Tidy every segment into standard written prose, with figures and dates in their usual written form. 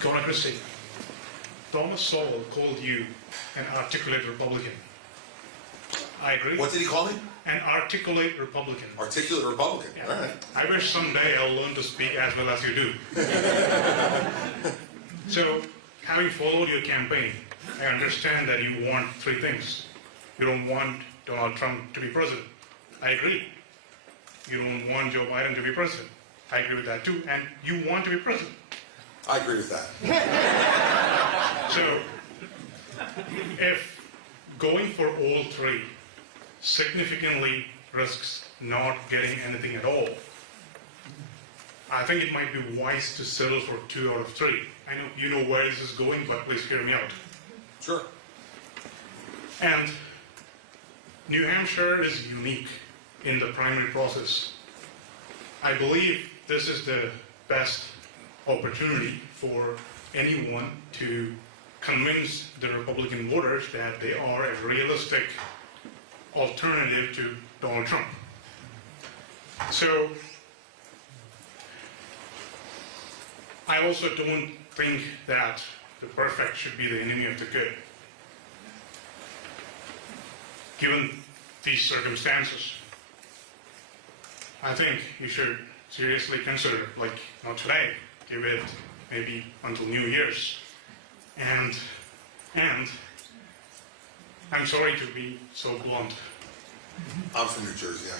Governor Christie, Thomas Sowell called you an articulate Republican. I agree. What did he call me? An articulate Republican. Articulate Republican. Yeah. All right. I wish someday I'll learn to speak as well as you do. So, having followed your campaign, I understand that you want three things. You don't want Donald Trump to be president. I agree. You don't want Joe Biden to be president. I agree with that too. And you want to be president. I agree with that. So, if going for all three significantly risks not getting anything at all, I think it might be wise to settle for 2 out of 3. I know you know where this is going, but please hear me out. Sure. And New Hampshire is unique in the primary process. I believe this is the best opportunity for anyone to convince the Republican voters that they are a realistic alternative to Donald Trump. So, I also don't think that the perfect should be the enemy of the good. Given these circumstances, I think you should seriously consider, like not today, give it maybe until New Year's. And I'm sorry to be so blunt. I'm from New Jersey.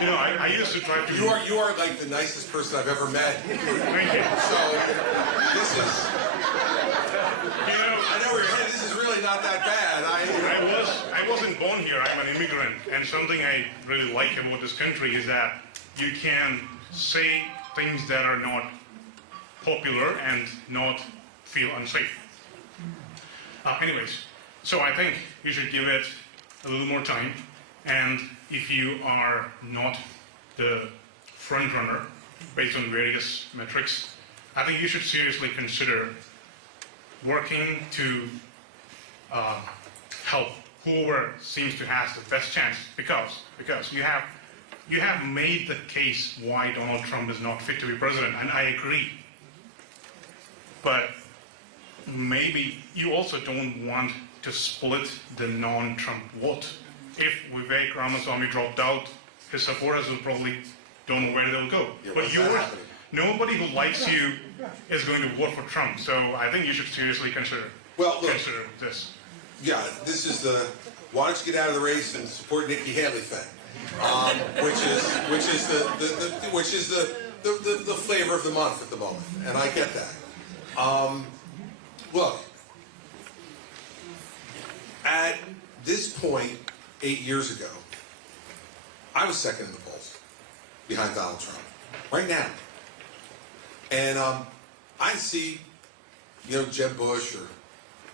You know, I used to try to... You are like the nicest person I've ever met. Thank you. So, this is... You know, I know where you're headed. This is really not that bad. I wasn't born here. I'm an immigrant, and something I really like about this country is that you can say things that are not popular and not feel unsafe. Anyways, so I think you should give it a little more time, and if you are not the front runner based on various metrics, I think you should seriously consider working to help whoever seems to have the best chance, because you have made the case why Donald Trump is not fit to be president, and I agree. But maybe you also don't want to split the non-Trump vote. If Vivek Ramaswamy dropped out, his supporters will probably don't know where they'll go. Yeah, but nobody who likes you is going to vote for Trump. So I think you should seriously consider this. Yeah, this is the why don't you get out of the race and support Nikki Haley thing, which is the flavor of the month at the moment, and I get that. Look, at this point, 8 years ago, I was second in the polls behind Donald Trump. Right now. And I see, Jeb Bush or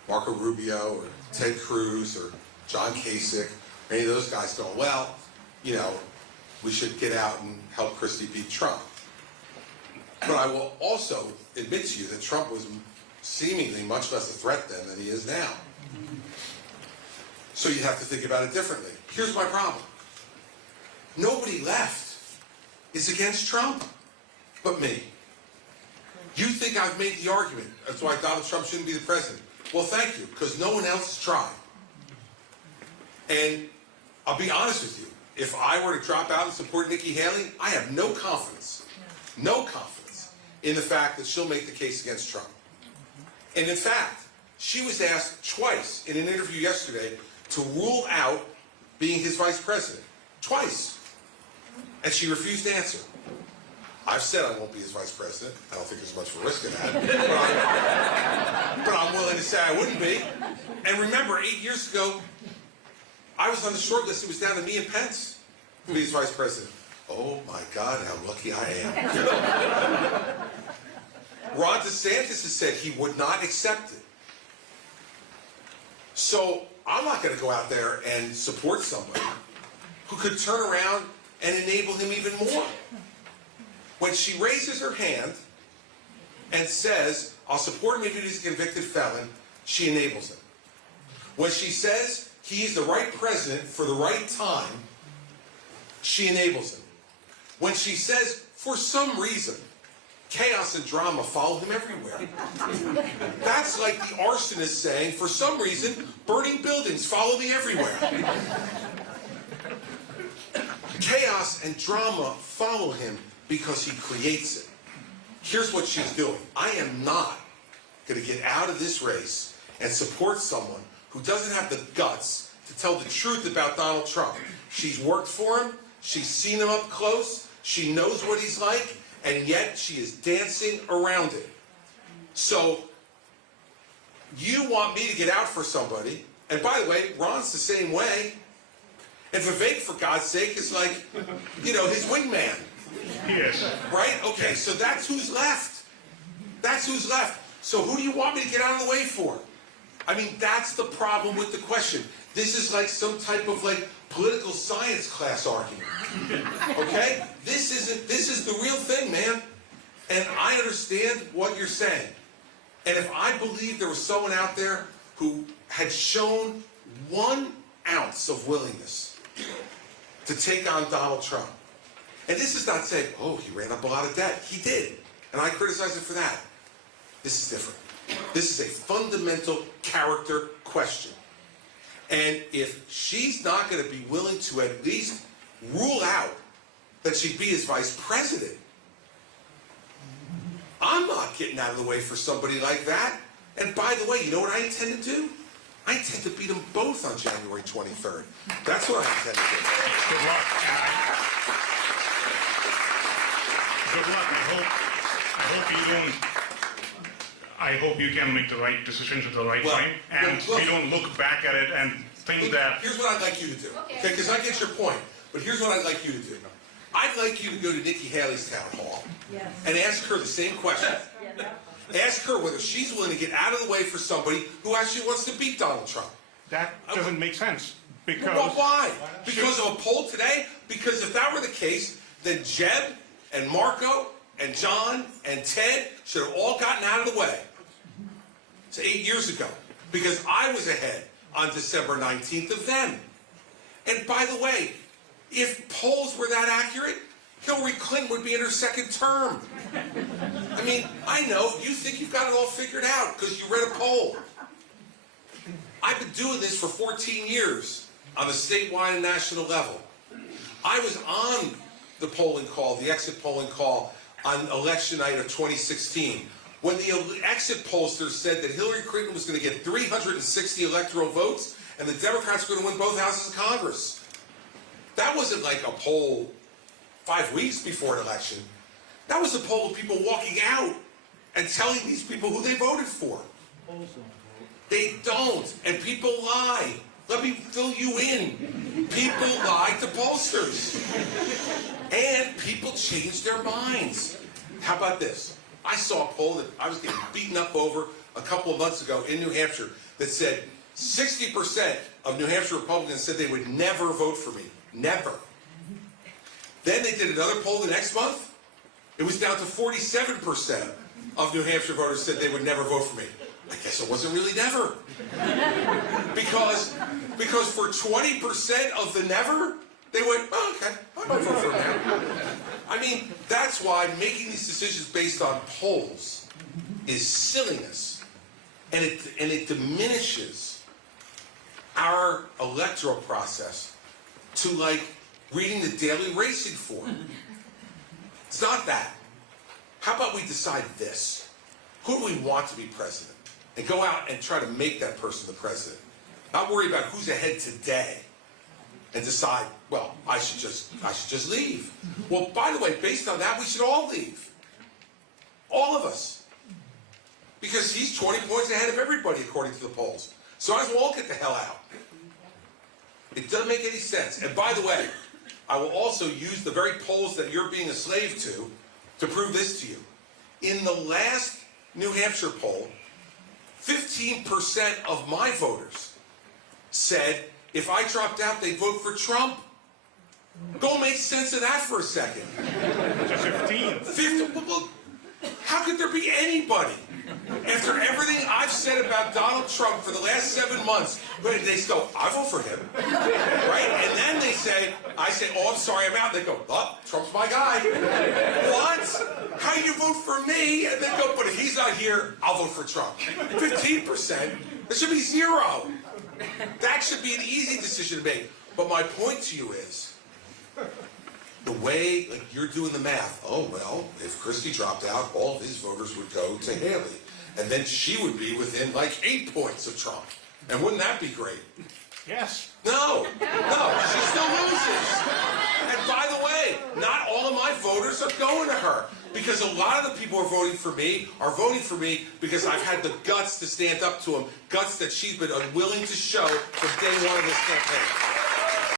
Marco Rubio or Ted Cruz or John Kasich, or any of those guys going, well, we should get out and help Christie beat Trump. But I will also admit to you that Trump was seemingly much less a threat then than he is now. So you have to think about it differently. Here's my problem. Nobody left is against Trump but me. You think I've made the argument that's why Donald Trump shouldn't be the president. Well, thank you, because no one else has tried. And I'll be honest with you. If I were to drop out and support Nikki Haley, I have no confidence in the fact that she'll make the case against Trump. And in fact, she was asked twice in an interview yesterday to rule out being his vice president. Twice. And she refused to answer. I've said I won't be his vice president. I don't think there's much of a risk in that. But I'm willing to say I wouldn't be. And remember, 8 years ago, I was on the short list. It was down to me and Pence to be his vice president. Oh my God, how lucky I am. Ron DeSantis has said he would not accept it. So I'm not going to go out there and support somebody who could turn around and enable him even more. When she raises her hand and says, I'll support him if he's a convicted felon, she enables him. When she says he's the right president for the right time, she enables him. When she says, for some reason, chaos and drama follow him everywhere. That's like the arsonist saying, for some reason, burning buildings follow me everywhere. Chaos and drama follow him because he creates it. Here's what she's doing. I am not going to get out of this race and support someone who doesn't have the guts to tell the truth about Donald Trump. She's worked for him. She's seen him up close. She knows what he's like. And yet she is dancing around it. So you want me to get out for somebody. And by the way, Ron's the same way. And Vivek, for God's sake, is like, you know, his wingman. Yes. Right? Okay, so that's who's left. That's who's left. So who do you want me to get out of the way for? I mean, that's the problem with the question. This is like some type of like political science class argument. Okay? This is the real thing, man. And I understand what you're saying. And if I believe there was someone out there who had shown 1 ounce of willingness to take on Donald Trump, and this is not saying, oh, he ran up a lot of debt. He did. And I criticize him for that. This is different. This is a fundamental character question. And if she's not going to be willing to at least rule out that she'd be his vice president, I'm not getting out of the way for somebody like that. And by the way, you know what I intend to do? I intend to beat them both on January 23rd. That's what I intend to do. Good luck. Good luck. I hope you can make the right decisions at the right time, and you don't look back at it and think that. Here's what I'd like you to do, okay? Because I get your point, but here's what I'd like you to do. I'd like you to go to Nikki Haley's town hall and ask her the same question. Ask her whether she's willing to get out of the way for somebody who actually wants to beat Donald Trump. That doesn't make sense. Because well, why? Because of a poll today? Because if that were the case, then Jeb and Marco and John and Ted should have all gotten out of the way. It's 8 years ago. Because I was ahead on December 19th of them. And by the way, if polls were that accurate, Hillary Clinton would be in her second term. I mean, I know you think you've got it all figured out because you read a poll. I've been doing this for 14 years on the statewide and national level. I was on the polling call, the exit polling call, on election night of 2016, when the exit pollsters said that Hillary Clinton was going to get 360 electoral votes and the Democrats were going to win both houses of Congress. That wasn't like a poll 5 weeks before an election. That was a poll of people walking out and telling these people who they voted for. They don't, and people lie. Let me fill you in. People lie to pollsters. And people change their minds. How about this? I saw a poll that I was getting beaten up over a couple of months ago in New Hampshire that said 60% of New Hampshire Republicans said they would never vote for me. Never. Then they did another poll the next month. It was down to 47% of New Hampshire voters said they would never vote for me. I guess it wasn't really never. Because for 20% of the never, they went, oh, okay, I might vote for him now. I mean, that's why making these decisions based on polls is silliness. And it diminishes our electoral process to like reading the daily racing form. It's not that. How about we decide this? Who do we want to be president? And go out and try to make that person the president. Not worry about who's ahead today. And decide, well, I should just leave. Well, by the way, based on that, we should all leave. All of us. Because he's 20 points ahead of everybody, according to the polls. So I might as well all get the hell out. It doesn't make any sense. And by the way, I will also use the very polls that you're being a slave to prove this to you. In the last New Hampshire poll, 15% of my voters said if I dropped out, they'd vote for Trump. Go make sense of that for a second. 15. Well, how could there be anybody, after everything I've said about Donald Trump for the last 7 months, but they go, I vote for him, right? And then they say, I say, oh, I'm sorry, I'm out. They go, oh, Trump's my guy. What? How are you voting vote for me, and then go, but if he's not here, I'll vote for Trump. 15%, that should be 0. That should be an easy decision to make. But my point to you is, the way you're doing the math, oh, well, if Christie dropped out, all of his voters would go to Haley. And then she would be within like 8 points of Trump. And wouldn't that be great? Yes. No, she still loses. And by the way, not all of my voters are going to her. Because a lot of the people who are voting for me because I've had the guts to stand up to them, guts that she's been unwilling to show from day one of this campaign.